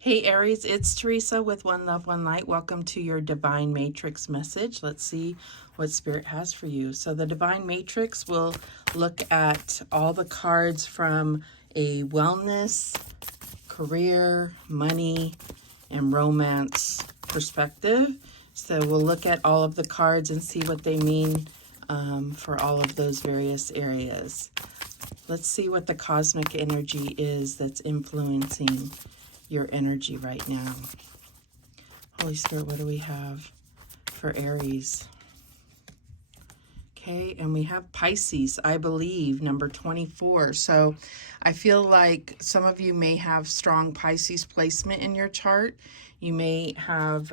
Hey Aries, it's Teresa with One Love, One Light. Welcome to your Divine Matrix message. Let's see what Spirit has for you. So the Divine Matrix will look at all the cards from a wellness, career, money, and romance perspective. So we'll look at all of the cards and see what they mean for all of those various areas. Let's see what the cosmic energy is that's influencing your energy right now. Holy Spirit, what do we have for Aries? Okay, and we have Pisces, I believe, number 24. So I feel like some of you may have strong Pisces placement in your chart. You may have,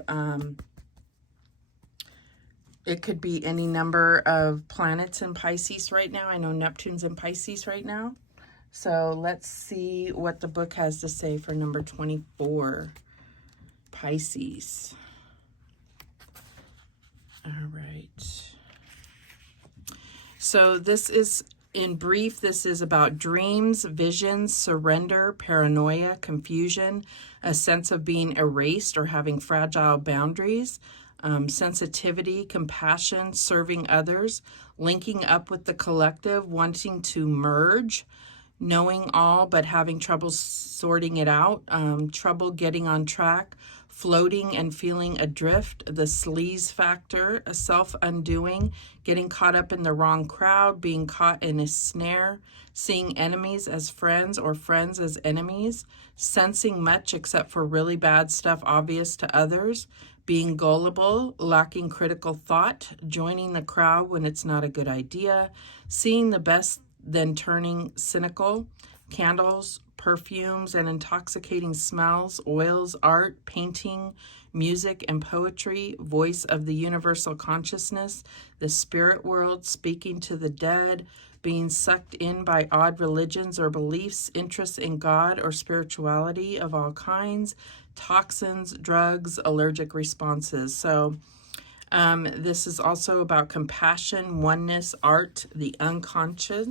it could be any number of planets in Pisces right now. I know Neptune's in Pisces right now. So let's see what the book has to say for number 24, Pisces. All right. So this is, in brief, this is about dreams, visions, surrender, paranoia, confusion, a sense of being erased or having fragile boundaries, sensitivity, compassion, serving others, linking up with the collective, wanting to merge, knowing all but having trouble sorting it out, trouble getting on track, floating and feeling adrift, the sleaze factor, a self-undoing, getting caught up in the wrong crowd, being caught in a snare, seeing enemies as friends or friends as enemies, sensing much except for really bad stuff obvious to others, being gullible, lacking critical thought, joining the crowd when it's not a good idea, seeing the best then turning cynical, candles, perfumes and intoxicating smells, oils, art, painting, music and poetry, voice of the universal consciousness, the spirit world, speaking to the dead, being sucked in by odd religions or beliefs, interests in God or spirituality of all kinds, toxins, drugs, allergic responses. So this is also about compassion, oneness, art, the unconscious,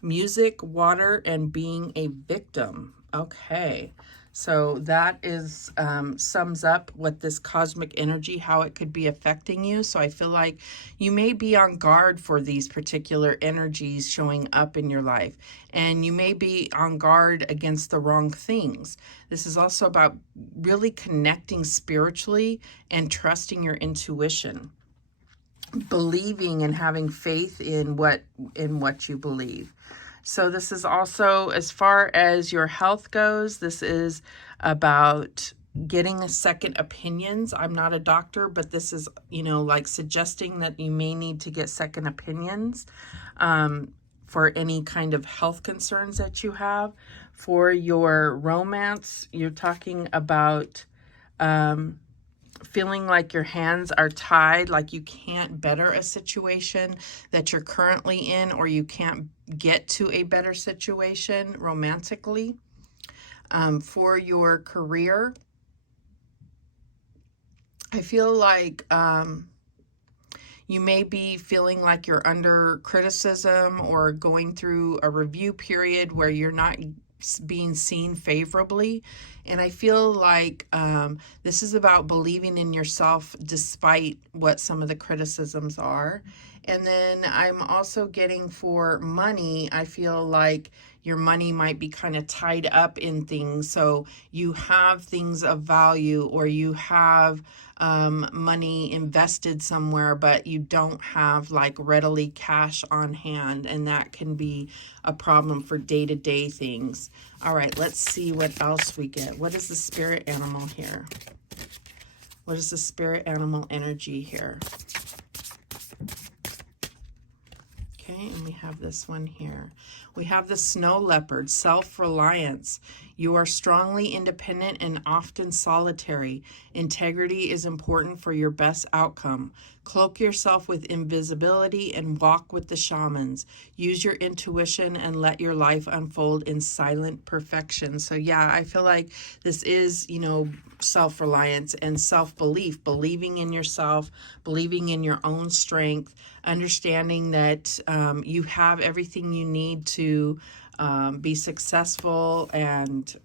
music, water, and being a victim. Okay, so that is sums up what this cosmic energy, how it could be affecting you. So I feel like you may be on guard for these particular energies showing up in your life, and you may be on guard against the wrong things. This is also about really connecting spiritually and trusting your intuition, believing and having faith in what you believe. So this is also, as far as your health goes, this is about getting a second opinions. I'm not a doctor, but this is, like suggesting that you may need to get second opinions for any kind of health concerns that you have. For your romance, you're talking about feeling like your hands are tied, like you can't better a situation that you're currently in, or you can't get to a better situation romantically. For your career, I feel like you may be feeling like you're under criticism or going through a review period where you're not being seen favorably. And I feel like this is about believing in yourself despite what some of the criticisms are. And then I'm also getting for money, I feel like your money might be kind of tied up in things. So you have things of value, or you have money invested somewhere, but you don't have like readily cash on hand, and that can be a problem for day-to-day things. All right, let's see what else we get. What is the spirit animal here? What is the spirit animal energy here? Okay, and we have this one here. We have the snow leopard, self-reliance. You are strongly independent and often solitary. Integrity is important for your best outcome. Cloak yourself with invisibility and walk with the shamans. Use your intuition and let your life unfold in silent perfection. So yeah, I feel like this is, self-reliance and self-belief, believing in yourself, believing in your own strength, understanding that you have everything you need to be successful and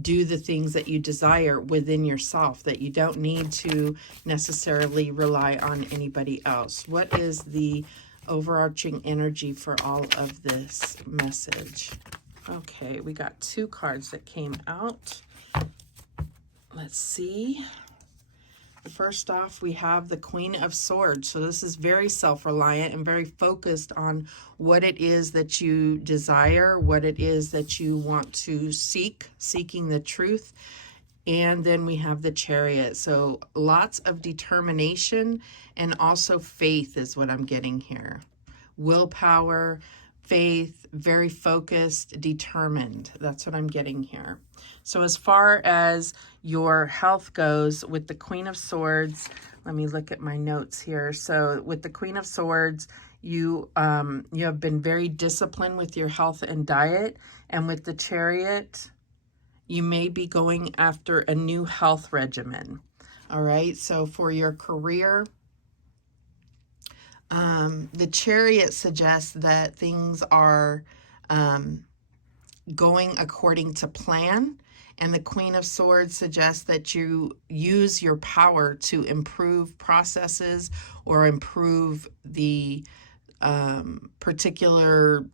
do the things that you desire within yourself, that you don't need to necessarily rely on anybody else. What is the overarching energy for all of this message? Okay, we got 2 cards that came out. Let's see. First off, we have the Queen of Swords. So this is very self-reliant and very focused on what it is that you desire, what it is that you want to seek, seeking the truth. And then we have the Chariot. So lots of determination and also faith is what I'm getting here. Willpower, faith, very focused, determined. That's what I'm getting here. So as far as your health goes with the Queen of Swords, let me look at my notes here. So with the Queen of Swords, you have been very disciplined with your health and diet. And with the Chariot, you may be going after a new health regimen. All right, so for your career, the Chariot suggests that things are going according to plan, and the Queen of Swords suggests that you use your power to improve processes or improve the particular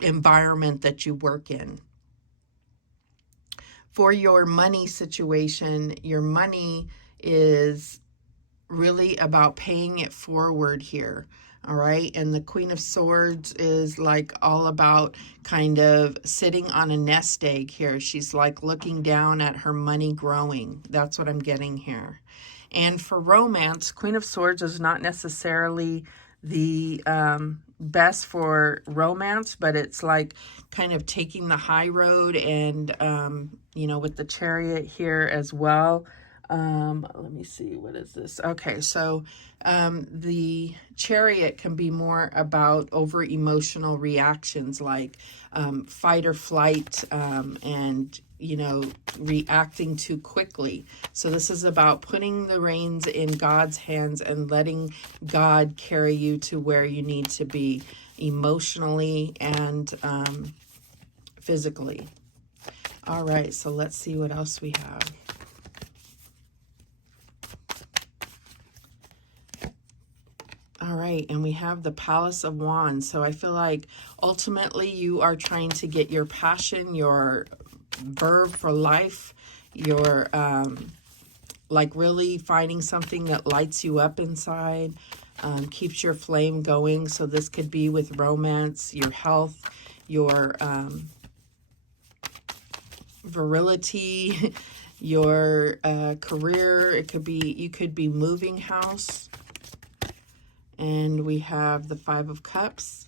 environment that you work in. For your money situation, your money is really about paying it forward here. All right. And the Queen of Swords is like all about kind of sitting on a nest egg here. She's like looking down at her money growing. That's what I'm getting here. And for romance, Queen of Swords is not necessarily the best for romance, but it's like kind of taking the high road and, you know, with the Chariot here as well. Let me see, what is this? Okay, so the Chariot can be more about over emotional reactions like fight or flight and, you know, reacting too quickly. So this is about putting the reins in God's hands and letting God carry you to where you need to be emotionally and physically. All right, so let's see what else we have. All right, and we have the Palace of Wands. So I feel like ultimately you are trying to get your passion, your verb for life, your like really finding something that lights you up inside, keeps your flame going. So this could be with romance, your health, your virility, your career. It could be, you could be moving house. And we have the 5 of Cups.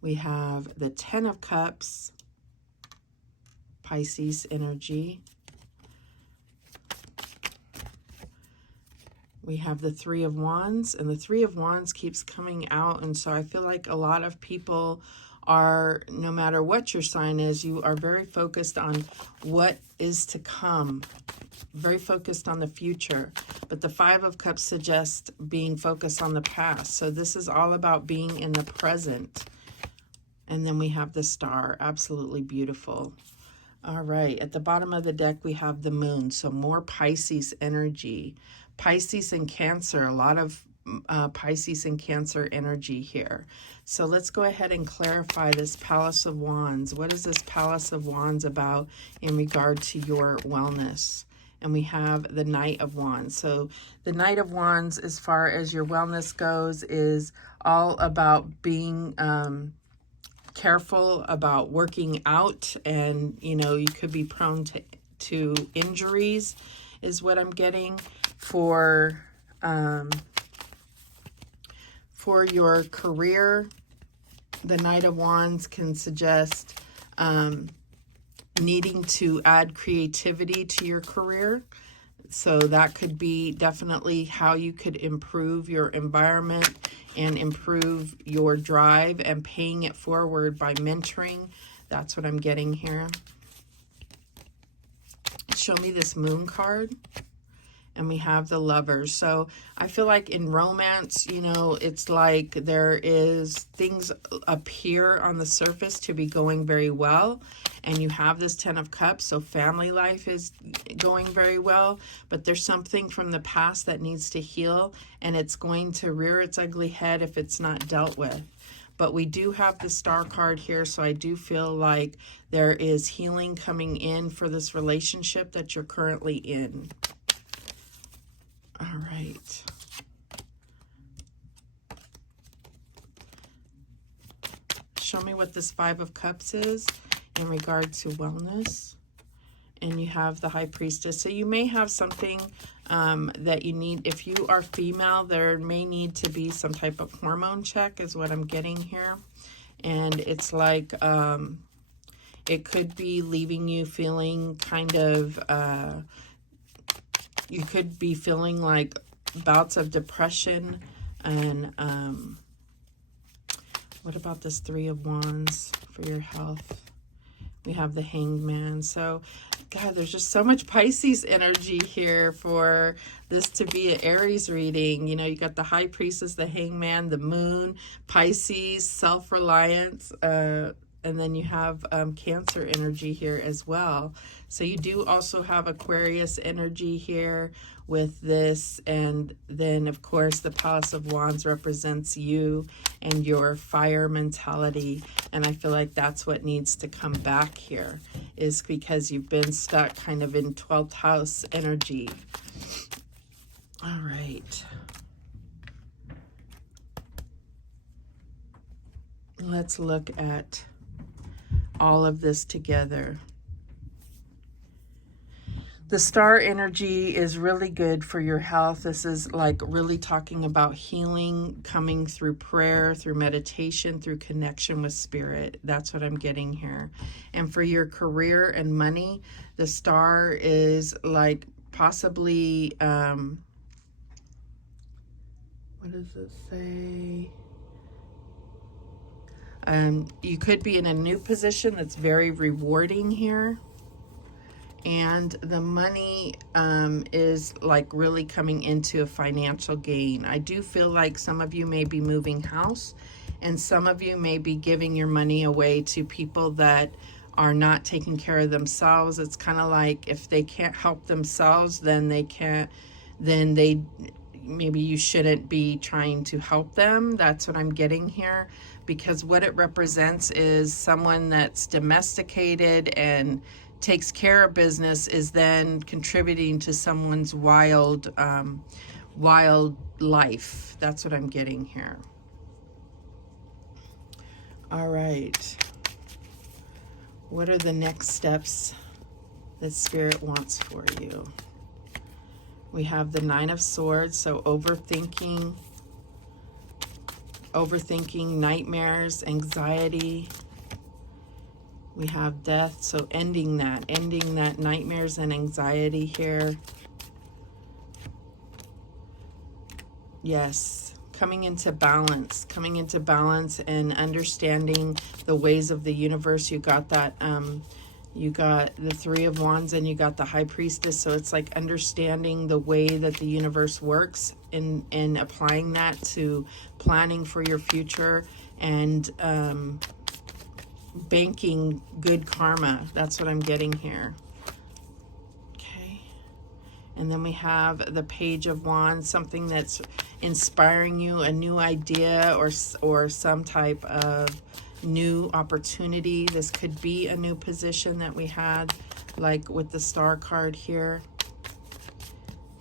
We have the 10 of Cups, Pisces energy. We have the 3 of Wands, and the 3 of Wands keeps coming out. And so I feel like a lot of people are, no matter what your sign is, you are very focused on what is to come, very focused on the future. But the 5 of Cups suggests being focused on the past. So this is all about being in the present. And then we have the Star, absolutely beautiful. All right, at the bottom of the deck, we have the Moon. So more Pisces energy. Pisces and Cancer, a lot of Pisces and Cancer energy here. So let's go ahead and clarify this Palace of Wands. What is this Palace of Wands about in regard to your wellness? And we have the Knight of Wands. So the Knight of Wands, as far as your wellness goes, is all about being careful about working out. And, you know, you could be prone to injuries is what I'm getting. For your career, the Knight of Wands can suggest needing to add creativity to your career. So that could be definitely how you could improve your environment and improve your drive and paying it forward by mentoring. That's what I'm getting here. Show me this Moon card. and we have the Lovers. So I feel like in romance, you know, it's like there is things appear on the surface to be going very well, and you have this Ten of Cups, so family life is going very well, but there's something from the past that needs to heal, and it's going to rear its ugly head if it's not dealt with. But we do have the Star card here, so I do feel like there is healing coming in for this relationship that you're currently in. All right. Show me what this Five of Cups is in regard to wellness. And you have the High Priestess. So you may have something that you need. If you are female, there may need to be some type of hormone check is what I'm getting here. And it's like it could be leaving you feeling kind of, you could be feeling like bouts of depression. And what about this Three of Wands for your health? We have the Hanged Man. So, God, there's just so much Pisces energy here for this to be an Aries reading. You know, you got the High Priestess, the Hanged Man, the Moon, Pisces, self-reliance, and then you have Cancer energy here as well. So you do also have Aquarius energy here with this. And then, of course, the Palace of Wands represents you and your fire mentality. And I feel like that's what needs to come back here, is because you've been stuck kind of in 12th house energy. All right. Let's look at all of this together. The Star energy is really good for your health. This is like really talking about healing, coming through prayer, through meditation, through connection with spirit. That's what I'm getting here. And for your career and money, the Star is like possibly, what does it say? You could be in a new position that's very rewarding here. And the money is like really coming into a financial gain. I do feel like some of you may be moving house, and some of you may be giving your money away to people that are not taking care of themselves. It's kind of like if they can't help themselves, then maybe you shouldn't be trying to help them. That's what I'm getting here, because what it represents is someone that's domesticated and takes care of business is then contributing to someone's wild life. That's what I'm getting here. All right. What are the next steps that Spirit wants for you? We have the Nine of Swords, so overthinking, nightmares, anxiety. We have Death, so ending that nightmares and anxiety here. Yes, coming into balance and understanding the ways of the universe. You got that, you got the Three of Wands and you got the High Priestess. So it's like understanding the way that the universe works and applying that to planning for your future and banking good karma. That's what I'm getting here. Okay. And then we have the Page of Wands, something that's inspiring you, a new idea or some type of new opportunity. This could be a new position that we had, like with the Star card here.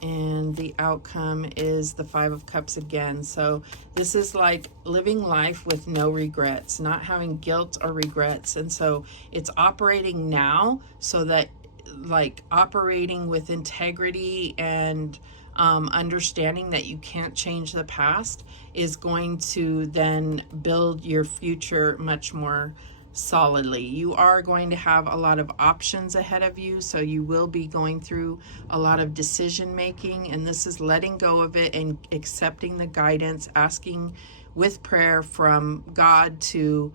And the outcome is the Five of Cups again. So this is like living life with no regrets, not having guilt or regrets. And so it's operating now, so that like operating with integrity and understanding that you can't change the past is going to then build your future much more solidly. You are going to have a lot of options ahead of you, so you will be going through a lot of decision making, and this is letting go of it and accepting the guidance, asking with prayer from God to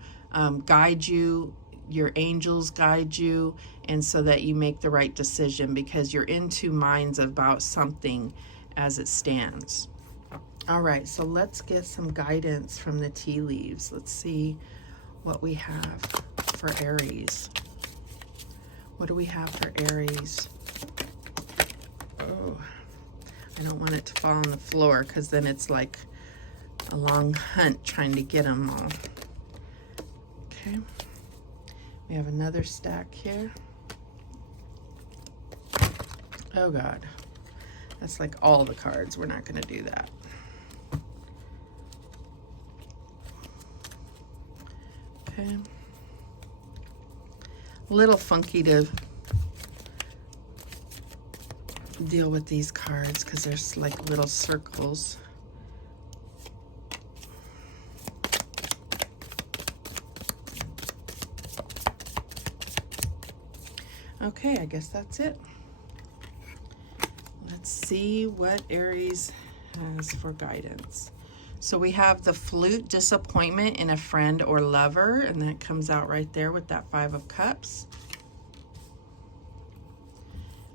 guide you, your angels guide you, and so that you make the right decision, because you're in two minds about something as it stands. All right, so let's get some guidance from the tea leaves. Let's see what we have for Aries. What do we have for Aries? Oh, I don't want it to fall on the floor, because then it's like a long hunt trying to get them all. Okay. We have another stack here. Oh God, that's like all the cards. We're not going to do that. Okay. A little funky to deal with these cards because there's like little circles. Okay, I guess that's it. Let's see what Aries has for guidance. So we have the flute, disappointment in a friend or lover, and that comes out right there with that 5 of Cups.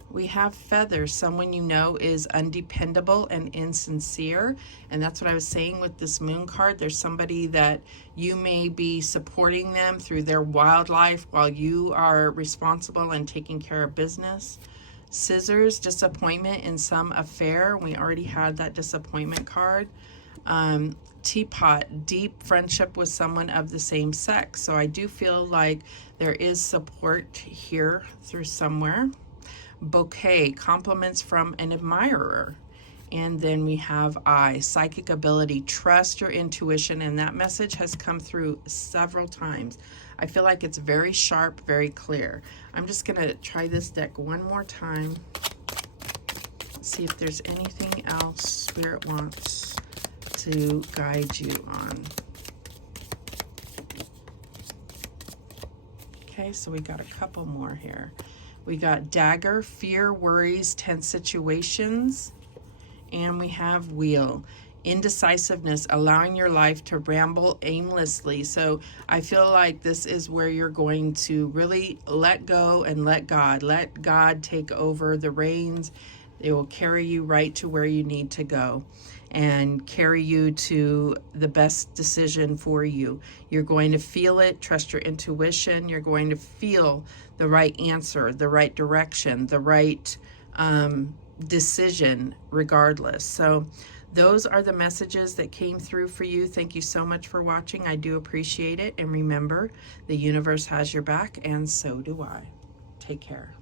We have feathers. Someone you know is undependable and insincere. And that's what I was saying with this moon card. There's somebody that you may be supporting them through their wildlife while you are responsible and taking care of business. Scissors, disappointment in some affair. We already had that disappointment card. Teapot, deep friendship with someone of the same sex. So I do feel like there is support here through somewhere. Bouquet, compliments from an admirer. And then we have I, psychic ability, trust your intuition, and that message has come through several times. I feel like it's very sharp, very clear. I'm just gonna try this deck one more time, see if there's anything else Spirit wants to guide you on. Okay, so we got a couple more here. We got dagger, fear, worries, tense situations. And we have wheel, indecisiveness, allowing your life to ramble aimlessly. So I feel like this is where you're going to really let go and let God. Let God take over the reins. It will carry you right to where you need to go and carry you to the best decision for you. You're going to feel it, trust your intuition. You're going to feel the right answer, the right direction, the right decision regardless. So those are the messages that came through for you. Thank you so much for watching. I do appreciate it. And remember, the universe has your back, and so do I. Take care.